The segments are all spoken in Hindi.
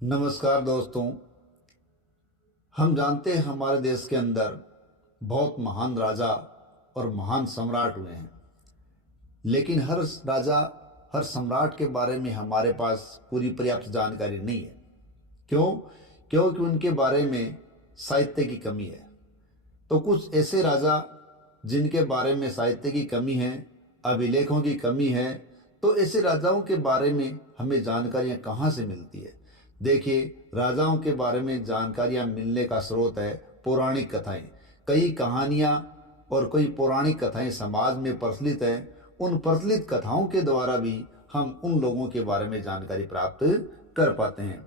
नमस्कार दोस्तों। हम जानते हैं हमारे देश के अंदर बहुत महान राजा और महान सम्राट हुए हैं, लेकिन हर राजा हर सम्राट के बारे में हमारे पास पूरी पर्याप्त जानकारी नहीं है। क्यों? क्योंकि उनके बारे में साहित्य की कमी है। तो कुछ ऐसे राजा जिनके बारे में साहित्य की कमी है, अभिलेखों की कमी है, तो ऐसे राजाओं के बारे में हमें जानकारियाँ कहाँ से मिलती है? देखिए, राजाओं के बारे में जानकारियाँ मिलने का स्रोत है पौराणिक कथाएं। कई कहानियाँ और कई पौराणिक कथाएं समाज में प्रचलित हैं। उन प्रचलित कथाओं के द्वारा भी हम उन लोगों के बारे में जानकारी प्राप्त कर पाते हैं।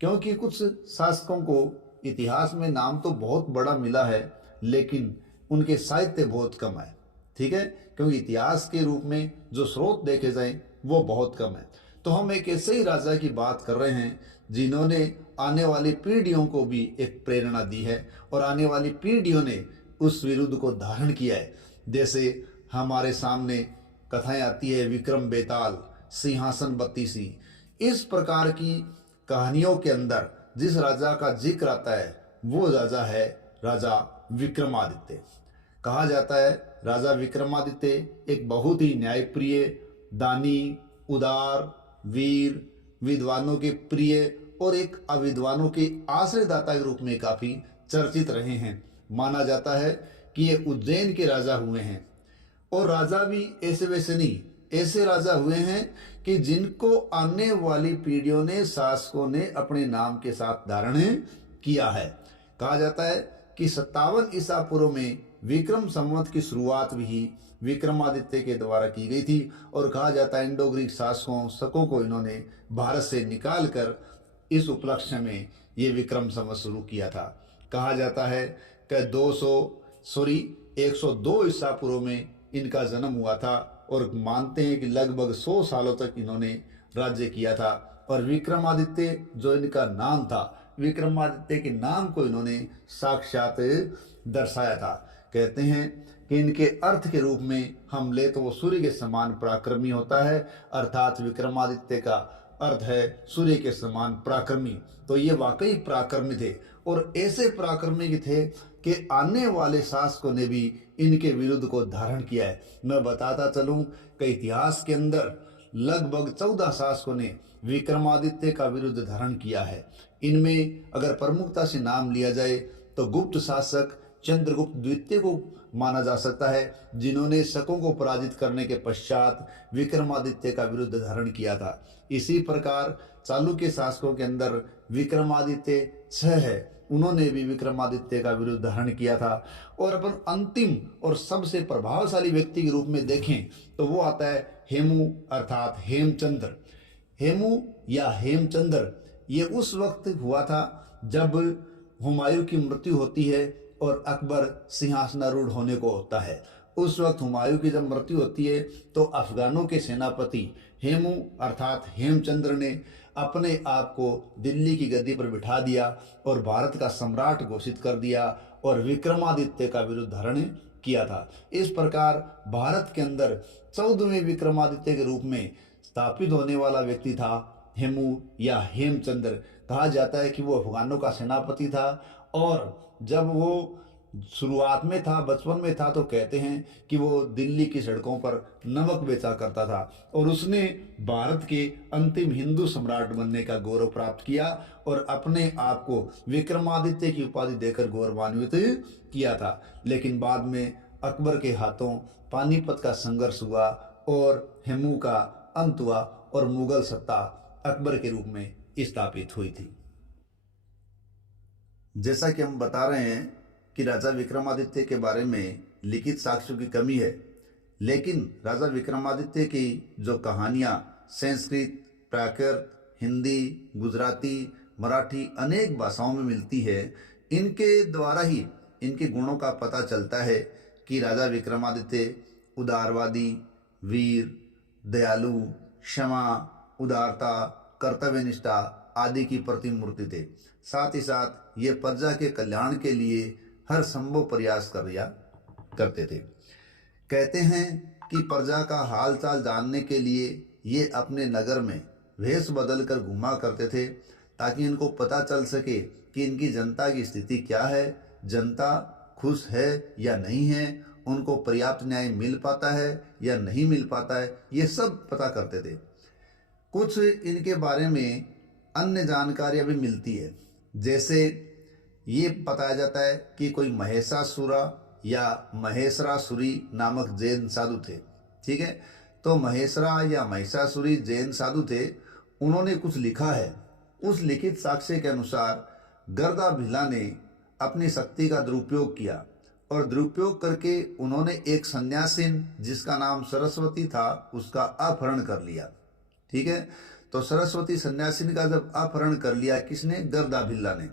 क्योंकि कुछ शासकों को इतिहास में नाम तो बहुत बड़ा मिला है, लेकिन उनके साहित्य बहुत कम है। ठीक है, क्योंकि इतिहास के रूप में जो स्रोत देखे जाएं वो बहुत कम है। तो हम एक ऐसे ही राजा की बात कर रहे हैं जिन्होंने आने वाली पीढ़ियों को भी एक प्रेरणा दी है और आने वाली पीढ़ियों ने उस विरुद्ध को धारण किया है। जैसे हमारे सामने कथाएं आती है विक्रम बेताल, सिंहासन बत्तीसी। इस प्रकार की कहानियों के अंदर जिस राजा का जिक्र आता है वो राजा है राजा विक्रमादित्य। कहा जाता है राजा विक्रमादित्य एक बहुत ही न्यायप्रिय, दानी, उदार, वीर, विद्वानों के प्रिय और एक अविद्वानों के आश्रयदाता के रूप में काफी चर्चित रहे हैं। माना जाता है कि ये उज्जैन के राजा हुए हैं। और राजा भी ऐसे वैसे नहीं, ऐसे राजा हुए हैं कि जिनको आने वाली पीढ़ियों ने, शासकों ने अपने नाम के साथ धारण किया है। कहा जाता है कि 57 ईसा पूर्व में विक्रम संवत की शुरुआत भी विक्रमादित्य के द्वारा की गई थी। और कहा जाता है इंडो ग्रीक शासकों शकों को इन्होंने भारत से निकाल कर इस उपलक्ष्य में ये विक्रम संवत शुरू किया था। कहा जाता है कि 102 ईसा पूर्व में इनका जन्म हुआ था और मानते हैं कि लगभग 100 सालों तक इन्होंने राज्य किया था। और विक्रमादित्य जो इनका नाम था, विक्रमादित्य के नाम को इन्होंने साक्षात दर्शाया था। कहते हैं कि इनके अर्थ के रूप में हम ले तो वो सूर्य के समान पराक्रमी होता है, अर्थात विक्रमादित्य का अर्थ है सूर्य के समान पराक्रमी। तो ये वाकई पराक्रमी थे और ऐसे पराक्रमी थे कि आने वाले शासकों ने भी इनके विरुद्ध को धारण किया है। मैं बताता चलूं कि इतिहास के अंदर लगभग 14 शासकों ने विक्रमादित्य का विरुद्ध धारण किया है। इनमें अगर प्रमुखता से नाम लिया जाए तो गुप्त शासक चंद्रगुप्त द्वितीय को माना जा सकता है, जिन्होंने शकों को पराजित करने के पश्चात विक्रमादित्य का विरुद्ध धारण किया था। इसी प्रकार चालुक्य शासकों के अंदर विक्रमादित्य 6 है, उन्होंने भी विक्रमादित्य का विरुद्ध धारण किया था। और अपन अंतिम और सबसे प्रभावशाली व्यक्ति के रूप में देखें तो वो आता है हेमू अर्थात हेमचंद्र। हेमू या हेमचंद्र ये उस वक्त हुआ था जब हुमायूं की मृत्यु होती है और अकबर सिंहासनारूढ़ होने को होता है। उस वक्त हुमायूं की जब मृत्यु होती है तो अफगानों के सेनापति हेमू अर्थात हेमचंद्र ने अपने आप को दिल्ली की गद्दी पर बिठा दिया और भारत का सम्राट घोषित कर दिया और विक्रमादित्य का विरुद्ध धारण किया था। इस प्रकार भारत के अंदर 14वें विक्रमादित्य के रूप में स्थापित होने वाला व्यक्ति था हेमू या हेमचंद्र। कहा जाता है कि वो अफगानों का सेनापति था और जब वो शुरुआत में था, बचपन में था, तो कहते हैं कि वो दिल्ली की सड़कों पर नमक बेचा करता था और उसने भारत के अंतिम हिंदू सम्राट बनने का गौरव प्राप्त किया और अपने आप को विक्रमादित्य की उपाधि देकर गौरवान्वित किया था। लेकिन बाद में अकबर के हाथों पानीपत का संघर्ष हुआ और हेमू का अंत हुआ और मुगल सत्ता अकबर के रूप में स्थापित हुई थी। जैसा कि हम बता रहे हैं कि राजा विक्रमादित्य के बारे में लिखित साक्ष्यों की कमी है, लेकिन राजा विक्रमादित्य की जो कहानियाँ संस्कृत, प्राकृत, हिंदी, गुजराती, मराठी अनेक भाषाओं में मिलती है, इनके द्वारा ही इनके गुणों का पता चलता है कि राजा विक्रमादित्य उदारवादी, वीर, दयालु, क्षमा, उदारता, कर्तव्यनिष्ठा आदि की प्रतिमूर्ति थे। साथ ही साथ ये प्रजा के कल्याण के लिए हर संभव प्रयास करते थे। कहते हैं कि प्रजा का हालचाल जानने के लिए ये अपने नगर में भेष बदल कर घूमा करते थे। ताकि इनको पता चल सके कि इनकी जनता की स्थिति क्या है, जनता खुश है या नहीं है, उनको पर्याप्त न्याय मिल पाता है या नहीं मिल पाता है, ये सब पता करते थे। कुछ इनके बारे में अन्य जानकारियाँ भी मिलती है, जैसे ये बताया जाता है कि कोई महेशासुरा या महेशरासुरी नामक जैन साधु थे। ठीक है, तो महेशरा या महिषासुरी जैन साधु थे, उन्होंने कुछ लिखा है। उस लिखित साक्ष्य के अनुसार गर्दा भिला ने अपनी शक्ति का दुरुपयोग किया और दुरुपयोग करके उन्होंने एक सन्यासिन जिसका नाम सरस्वती था उसका अपहरण कर लिया। ठीक है, तो सरस्वती सन्यासिनी का जब अपहरण कर लिया किसने? गर्दा भिल्ला ने।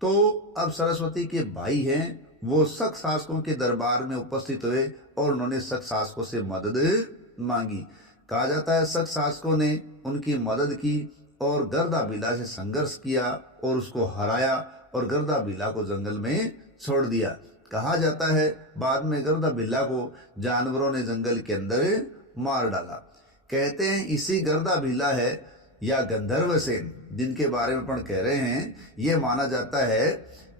तो अब सरस्वती के भाई हैं, वो शक शासकों के दरबार में उपस्थित हुए और उन्होंने शक शासकों से मदद मांगी। कहा जाता है शक शासकों ने उनकी मदद की और गर्दा भिल्ला से संघर्ष किया और उसको हराया और गर्दा भिल्ला को जंगल में छोड़ दिया। कहा जाता है बाद में गर्दा भिल्ला को जानवरों ने जंगल के अंदर मार डाला। कहते हैं इसी गर्दा भिल्ला है या गंधर्वसेन जिनके बारे में अपन कह रहे हैं, ये माना जाता है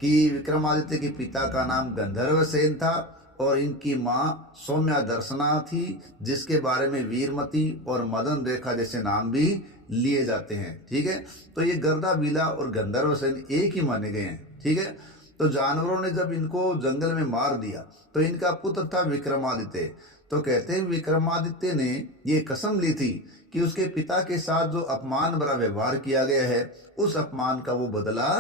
कि विक्रमादित्य के पिता का नाम गंधर्वसेन था और इनकी माँ सौम्या दर्शना थी, जिसके बारे में वीरमती और मदन रेखा जैसे नाम भी लिए जाते हैं। ठीक है, तो ये गर्दा भिल्ला और गंधर्वसेन एक ही माने गए हैं। ठीक है, तो जानवरों ने जब इनको जंगल में मार दिया तो इनका पुत्र था विक्रमादित्य। तो कहते हैं विक्रमादित्य ने ये कसम ली थी कि उसके पिता के साथ जो अपमान भरा व्यवहार किया गया है उस अपमान का वो बदला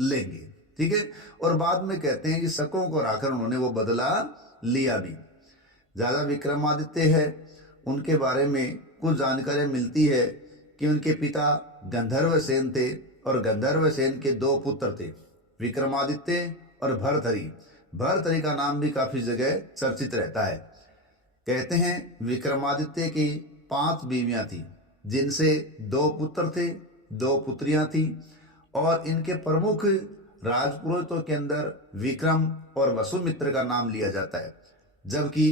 लेंगे। ठीक है, और बाद में कहते हैं कि शकों को हराकर उन्होंने वो बदला लिया भी। ज़्यादा विक्रमादित्य है, उनके बारे में कुछ जानकारी मिलती है कि उनके पिता गंधर्वसेन थे और गंधर्वसेन के दो पुत्र थे, विक्रमादित्य और भर्तहरि। भर्तहरि का नाम भी काफ़ी जगह चर्चित रहता है। कहते हैं विक्रमादित्य की 5 बीवियां थी, जिनसे 2 पुत्र थे, 2 पुत्रियां थी और इनके प्रमुख राजपुरोहितों के अंदर विक्रम और वसुमित्र का नाम लिया जाता है, जबकि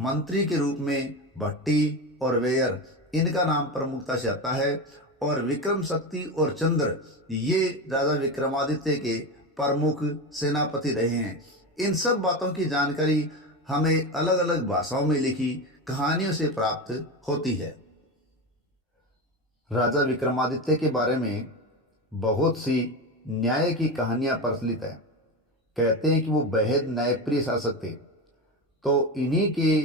मंत्री के रूप में भट्टी और वेयर इनका नाम प्रमुखता से आता है। और विक्रम शक्ति और चंद्र ये राजा विक्रमादित्य के प्रमुख सेनापति रहे हैं। इन सब बातों की जानकारी हमें अलग अलग भाषाओं में लिखी कहानियों से प्राप्त होती है। राजा विक्रमादित्य के बारे में बहुत सी न्याय की कहानियां प्रचलित है। कहते हैं कि वो बेहद न्यायप्रिय शासक थे। तो इन्हीं के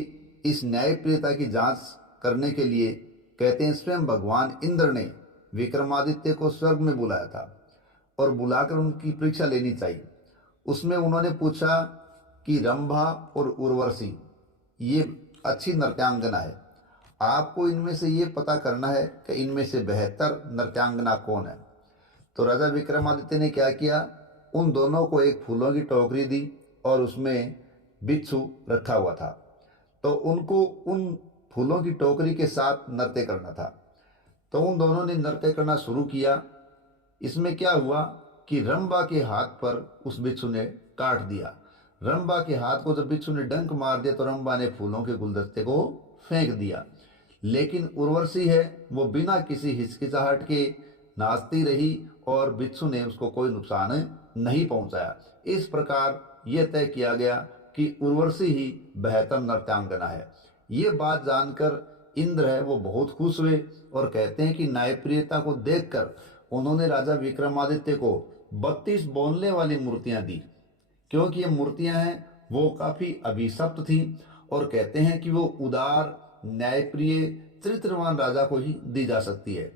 इस न्यायप्रियता की जांच करने के लिए कहते हैं स्वयं भगवान इंद्र ने विक्रमादित्य को स्वर्ग में बुलाया था और बुलाकर उनकी परीक्षा लेनी चाहिए। उसमें उन्होंने पूछा कि रंभा और उर्वशी ये अच्छी नृत्यांगना है, आपको इनमें से ये पता करना है कि इनमें से बेहतर नृत्यांगना कौन है। तो राजा विक्रमादित्य ने क्या किया, उन दोनों को एक फूलों की टोकरी दी और उसमें बिच्छू रखा हुआ था। तो उनको उन फूलों की टोकरी के साथ नृत्य करना था। तो उन दोनों ने नृत्य करना शुरू किया। इसमें क्या हुआ कि रंभा के हाथ पर उस बिच्छू ने काट दिया। रंभा के हाथ को जब बिच्छू ने डंक मार दिया तो रंभा ने फूलों के गुलदस्ते को फेंक दिया। लेकिन उर्वशी है वो बिना किसी हिचकिचाहट के नाचती रही और बिच्छू ने उसको कोई नुकसान नहीं पहुंचाया। इस प्रकार यह तय किया गया कि उर्वशी ही बेहतर नृत्यांगना है। ये बात जानकर इंद्र है वो बहुत खुश हुए और कहते हैं कि न्यायप्रियता को देखकर उन्होंने राजा विक्रमादित्य को 32 बोलने वाली मूर्तियां दी, क्योंकि ये मूर्तियां हैं वो काफ़ी अभिशप्त थी और कहते हैं कि वो उदार न्यायप्रिय चरित्रवान राजा को ही दी जा सकती है।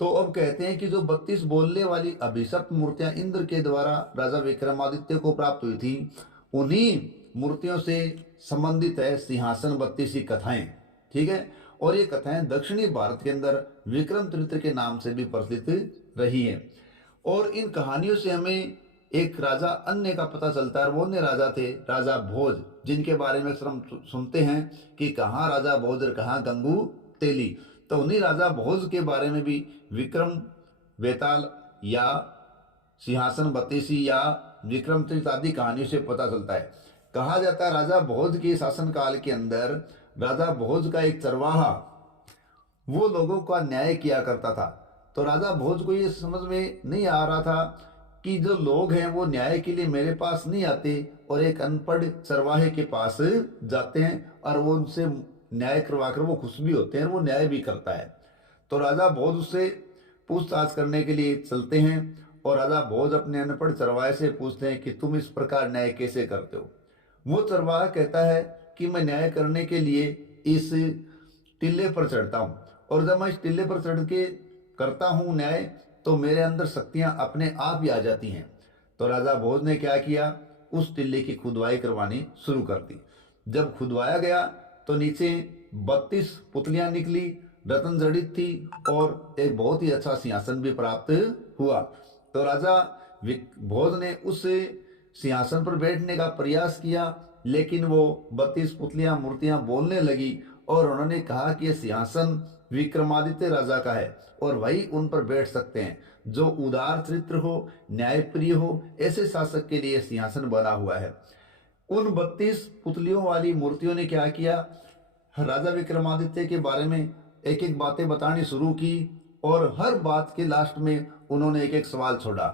तो अब कहते हैं कि जो 32 बोलने वाली अभिशप्त मूर्तियां इंद्र के द्वारा राजा विक्रमादित्य को प्राप्त हुई थी, उन्हीं मूर्तियों से संबंधित है सिंहासन 32 की कथाएं। ठीक है, और ये कथाएं दक्षिणी भारत के अंदर विक्रम चरित्र के नाम से भी प्रचलित रही हैं। और इन कहानियों से हमें एक राजा अन्य का पता चलता है। वो अन्य राजा थे राजा भोज, जिनके बारे में अक्सर हम सुनते हैं कि कहाँ राजा भोज और कहाँ गंगू तेली। तो उन्हीं राजा भोज के बारे में भी विक्रम वेताल या सिंहासन 32 या विक्रम चरित्र आदि कहानियों से पता चलता है। कहा जाता है राजा भोज के शासनकाल के अंदर राजा भोज का एक चरवाहा वो लोगों का न्याय किया करता था। तो राजा भोज को ये समझ में नहीं आ रहा था कि जो लोग हैं वो न्याय के लिए मेरे पास नहीं आते और एक अनपढ़ चरवाहे के पास जाते हैं और वो उनसे न्याय करवा कर वो खुश भी होते हैं और वो न्याय भी करता है। तो राजा भोज उससे पूछताछ करने के लिए चलते हैं और राजा भोज अपने अनपढ़ चरवाहे से पूछते हैं कि तुम इस प्रकार न्याय कैसे करते हो। वो चरवाहा कहता है कि मैं न्याय करने के लिए इस टिल्ले पर चढ़ता हूँ और जब मैं इस टिल्ले पर चढ़ के करता हूँ न्याय तो मेरे अंदर शक्तियाँ अपने आप ही आ जाती हैं। तो राजा भोज ने क्या किया, उस टिल्ले की खुदवाई करवानी शुरू कर दी। जब खुदवाया गया तो नीचे 32 पुतलियां निकली, रत्न जड़ित थी और एक बहुत ही अच्छा सिंहासन भी प्राप्त हुआ। तो राजा भोज ने उस सिंहासन पर बैठने का प्रयास किया, लेकिन वो 32 पुतलियां मूर्तियां बोलने लगी और उन्होंने कहा कि यह सिंहासन विक्रमादित्य राजा का है और वही उन पर बैठ सकते हैं। जो उदार चरित्र हो, न्यायप्रिय हो, ऐसे शासक के लिए सिंहासन बना हुआ है। उन 32 पुतलियों वाली मूर्तियों ने क्या किया, राजा विक्रमादित्य के बारे में एक एक बातें बतानी शुरू की और हर बात के लास्ट में उन्होंने एक एक सवाल छोड़ा।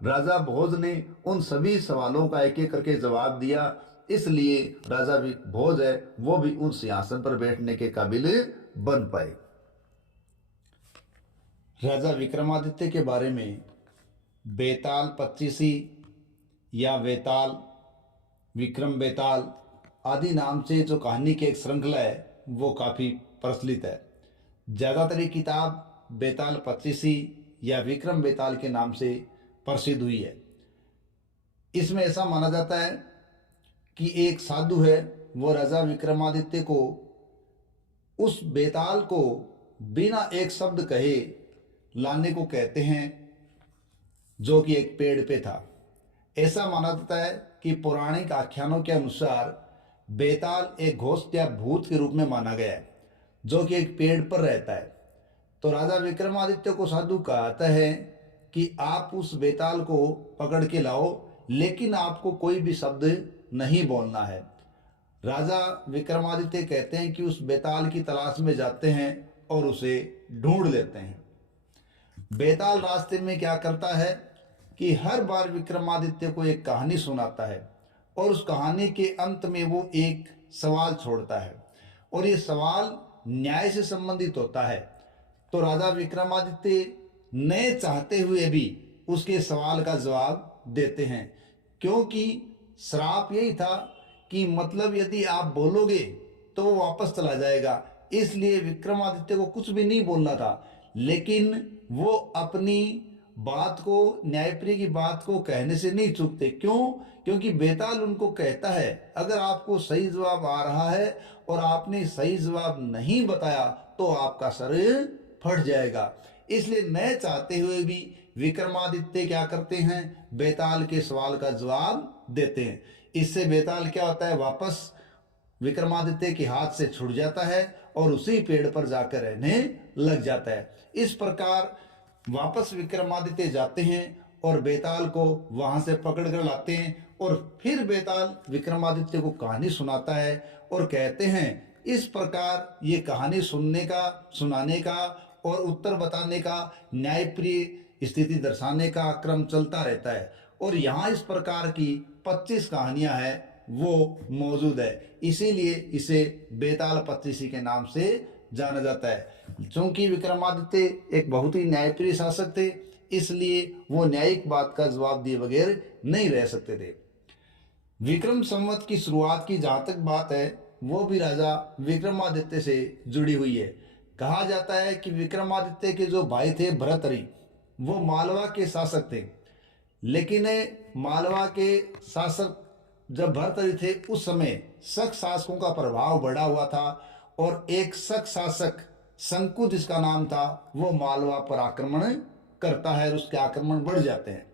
राजा भोज ने उन सभी सवालों का एक एक करके जवाब दिया, इसलिए राजा भोज है वो भी उन सिंहासन पर बैठने के काबिल बन पाए। राजा विक्रमादित्य के बारे में बेताल पच्चीसी या वेताल, विक्रम बेताल आदि नाम से जो कहानी की एक श्रृंखला है वो काफ़ी प्रचलित है। ज़्यादातर ये किताब बेताल पच्चीसी या विक्रम बेताल के नाम से प्रसिद्ध हुई है। इसमें ऐसा माना जाता है कि एक साधु है, वो राजा विक्रमादित्य को उस बेताल को बिना एक शब्द कहे लाने को कहते हैं, जो कि एक पेड़ पे था। ऐसा माना जाता है कि पौराणिक आख्यानों के अनुसार बेताल एक घोस्ट या भूत के रूप में माना गया है, जो कि एक पेड़ पर रहता है। तो राजा विक्रमादित्य को साधु कहता है कि आप उस बेताल को पकड़ के लाओ, लेकिन आपको कोई भी शब्द नहीं बोलना है। राजा विक्रमादित्य कहते हैं कि उस बेताल की तलाश में जाते हैं और उसे ढूंढ लेते हैं। बेताल रास्ते में क्या करता है कि हर बार विक्रमादित्य को एक कहानी सुनाता है और उस कहानी के अंत में वो एक सवाल छोड़ता है और ये सवाल न्याय से संबंधित होता है। तो राजा विक्रमादित्य न चाहते हुए भी उसके सवाल का जवाब देते हैं, क्योंकि श्राप यही था कि मतलब यदि आप बोलोगे तो वो वापस चला जाएगा। इसलिए विक्रमादित्य को कुछ भी नहीं बोलना था, लेकिन वो अपनी बात को, न्यायप्रिय की बात को कहने से नहीं चूकते। क्यों? क्योंकि बेताल उनको कहता है अगर आपको सही जवाब आ रहा है और आपने सही जवाब नहीं बताया तो आपका सर फट जाएगा। इसलिए न चाहते हुए भी विक्रमादित्य क्या करते हैं, बेताल के सवाल का जवाब देते हैं। इससे बेताल क्या होता है, वापस विक्रमादित्य के हाथ से छूट जाता है और उसी पेड़ पर जाकर रहने लग जाता है। इस प्रकार वापस विक्रमादित्य जाते हैं और बेताल को वहां से पकड़ कर लाते हैं और फिर बेताल विक्रमादित्य को कहानी सुनाता है और कहते हैं इस प्रकार ये कहानी सुनने का, सुनाने का और उत्तर बताने का, न्यायप्रिय स्थिति दर्शाने का क्रम चलता रहता है। और यहाँ इस प्रकार की 25 कहानियां हैं वो मौजूद है, इसीलिए इसे बेताल पच्चीसी के नाम से जाना जाता है। चूंकि विक्रमादित्य एक बहुत ही न्यायप्रिय शासक थे, इसलिए वो न्यायिक बात का जवाब दिए बगैर नहीं रह सकते थे। विक्रम संवत की शुरुआत की जहाँ तक बात है वो भी राजा विक्रमादित्य से जुड़ी हुई है। कहा जाता है कि विक्रमादित्य के जो भाई थे भर्तहरि, वो मालवा के शासक थे, लेकिन मालवा के शासक जब भर्तहरि थे उस समय शक शासकों का प्रभाव बढ़ा हुआ था और एक शक शासक शंकु जिसका नाम था वो मालवा पर आक्रमण करता है और उसके आक्रमण बढ़ जाते हैं।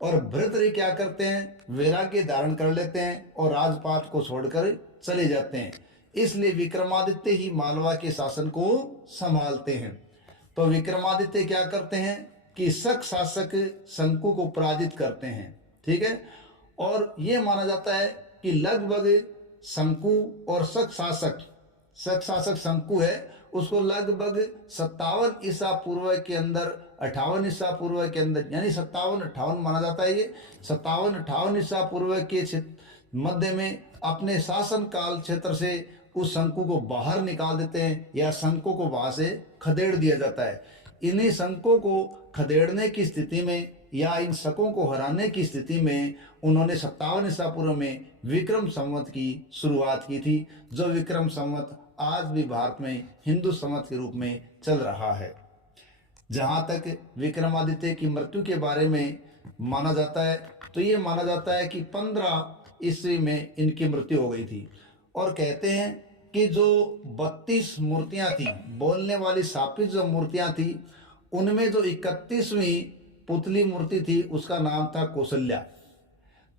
और भर्तहरि क्या करते हैं, वैराग्य धारण कर लेते हैं और राजपाट को छोड़कर चले जाते हैं। इसलिए विक्रमादित्य ही मालवा के शासन को संभालते हैं। तो विक्रमादित्य क्या करते हैं कि शक शासक शंकु को पराजित करते हैं, ठीक है। और ये माना जाता है कि लगभग शंकु और शक शासक शंकु है उसको लगभग 57 ईसा पूर्व के अंदर 58 ईसा पूर्व के अंदर, यानी 57-58 माना जाता है, ये 57-58 ईसा पूर्व के मध्य में अपने शासन काल क्षेत्र से उस शंकु को बाहर निकाल देते हैं, या शंकों को वहां से खदेड़ दिया जाता है। इन्हीं शंकों को खदेड़ने की स्थिति में या इन शकों को हराने की स्थिति में उन्होंने 57 ईसा पूर्व में विक्रम संवत की शुरुआत की थी, जो विक्रम संवत आज भी भारत में हिंदू संवत के रूप में चल रहा है। जहाँ तक विक्रमादित्य की मृत्यु के बारे में माना जाता है, तो ये माना जाता है कि 15 ईस्वी में इनकी मृत्यु हो गई थी। और कहते हैं कि जो 32 मूर्तियाँ थी, बोलने वाली स्थापित जो मूर्तियाँ थी, उनमें जो 31वीं पुतली मूर्ति थी उसका नाम था कौशल्या।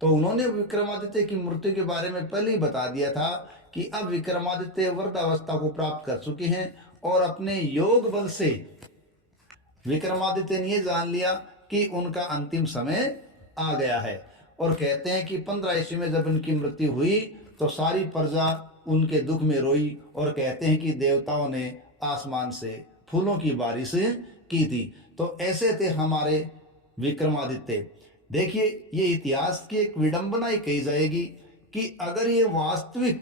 तो उन्होंने विक्रमादित्य की मृत्यु के बारे में पहले ही बता दिया था कि अब विक्रमादित्य वृद्धावस्था को प्राप्त कर चुके हैं, और अपने योग बल से विक्रमादित्य ने ये जान लिया कि उनका अंतिम समय आ गया है। और कहते हैं कि 15 ईस्वी में जब इनकी मृत्यु हुई तो सारी प्रजा उनके दुख में रोई, और कहते हैं कि देवताओं ने आसमान से फूलों की बारिश की थी। तो ऐसे थे हमारे विक्रमादित्य। देखिए, ये इतिहास की एक विडंबना ही कही जाएगी कि अगर ये वास्तविक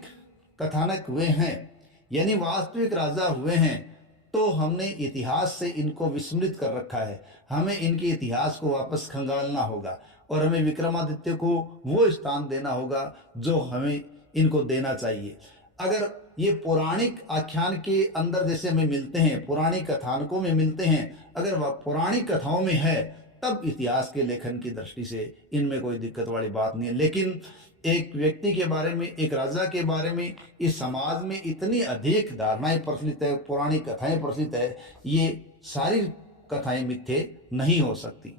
कथानक हुए हैं, यानी वास्तविक राजा हुए हैं, तो हमने इतिहास से इनको विस्मृत कर रखा है। हमें इनके इतिहास को वापस खंगालना होगा, और हमें विक्रमादित्य को वो स्थान देना होगा जो हमें इनको देना चाहिए। अगर ये पौराणिक आख्यान के अंदर जैसे हमें मिलते हैं, पौराणिक कथानकों में मिलते हैं, अगर वह पौराणिक कथाओं में है, तब इतिहास के लेखन की दृष्टि से इनमें कोई दिक्कत वाली बात नहीं है। लेकिन एक व्यक्ति के बारे में, एक राजा के बारे में इस समाज में इतनी अधिक धारणाएं प्रचलित है, पौराणिक कथाएं प्रचलित है, ये सारी कथाएं मिथ्ये नहीं हो सकती।